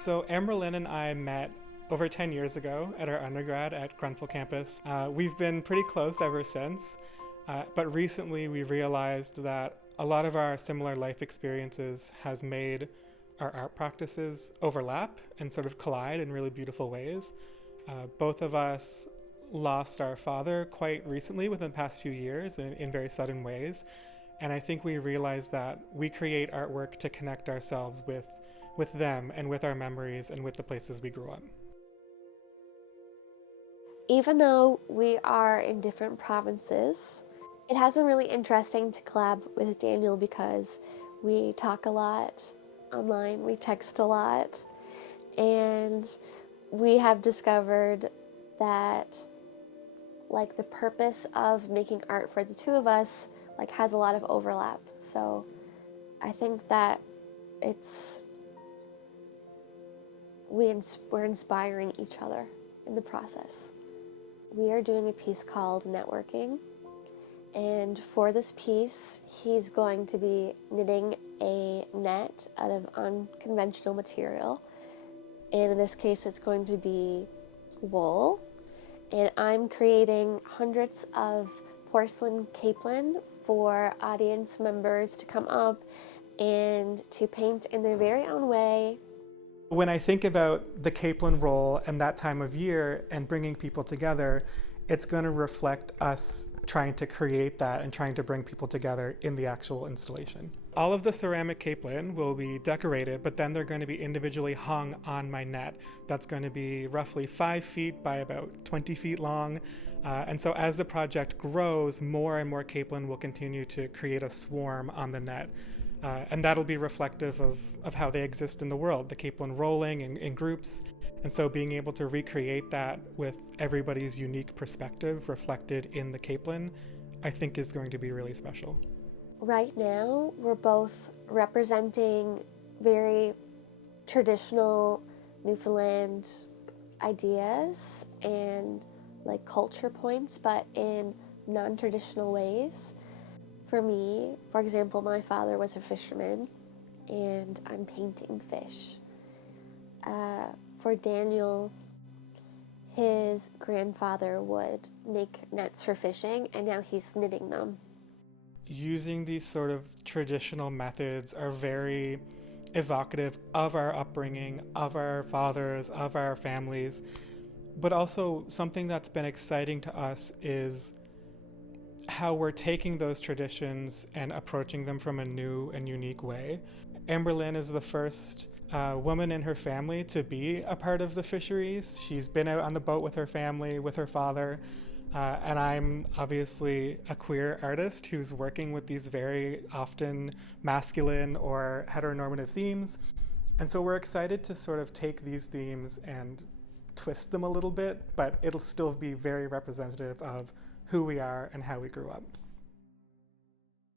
So Amber-Lynn and I met over 10 years ago at our undergrad at Grenfell campus. We've been pretty close ever since, but recently we realized that a lot of our similar life experiences has made our art practices overlap and sort of collide in really beautiful ways. Both of us lost our father quite recently within the past few years in very sudden ways. And I think we realized that we create artwork to connect ourselves with them and with our memories and with the places we grew up. Even though we are in different provinces, it has been really interesting to collab with Daniel because we talk a lot online, we text a lot, and we have discovered that the purpose of making art for the two of us has a lot of overlap. So I think that we're inspiring each other in the process. We are doing a piece called Networking, and for this piece he's going to be knitting a net out of unconventional material, and in this case it's going to be wool, and I'm creating hundreds of porcelain capelin for audience members to come up and to paint in their very own way. When I think about the capelin role and that time of year and bringing people together, it's going to reflect us trying to create that and trying to bring people together in the actual installation. All of the ceramic capelin will be decorated, but then they're going to be individually hung on my net. That's going to be roughly 5 feet by about 20 feet long. And so as the project grows, more and more capelin will continue to create a swarm on the net. And that'll be reflective of how they exist in the world, the capelin rolling in groups. And so being able to recreate that with everybody's unique perspective reflected in the capelin, I think is going to be really special. Right now, we're both representing very traditional Newfoundland ideas and culture points, but in non-traditional ways. For me, for example, my father was a fisherman, and I'm painting fish. For Daniel, his grandfather would make nets for fishing, and now he's knitting them. Using these sort of traditional methods are very evocative of our upbringing, of our fathers, of our families, but also something that's been exciting to us is how we're taking those traditions and approaching them from a new and unique way. Amber-Lynn is the first woman in her family to be a part of the fisheries. She's been out on the boat with her family, with her father, and I'm obviously a queer artist who's working with these very often masculine or heteronormative themes. And so we're excited to sort of take these themes and twist them a little bit, but it'll still be very representative of who we are and how we grew up.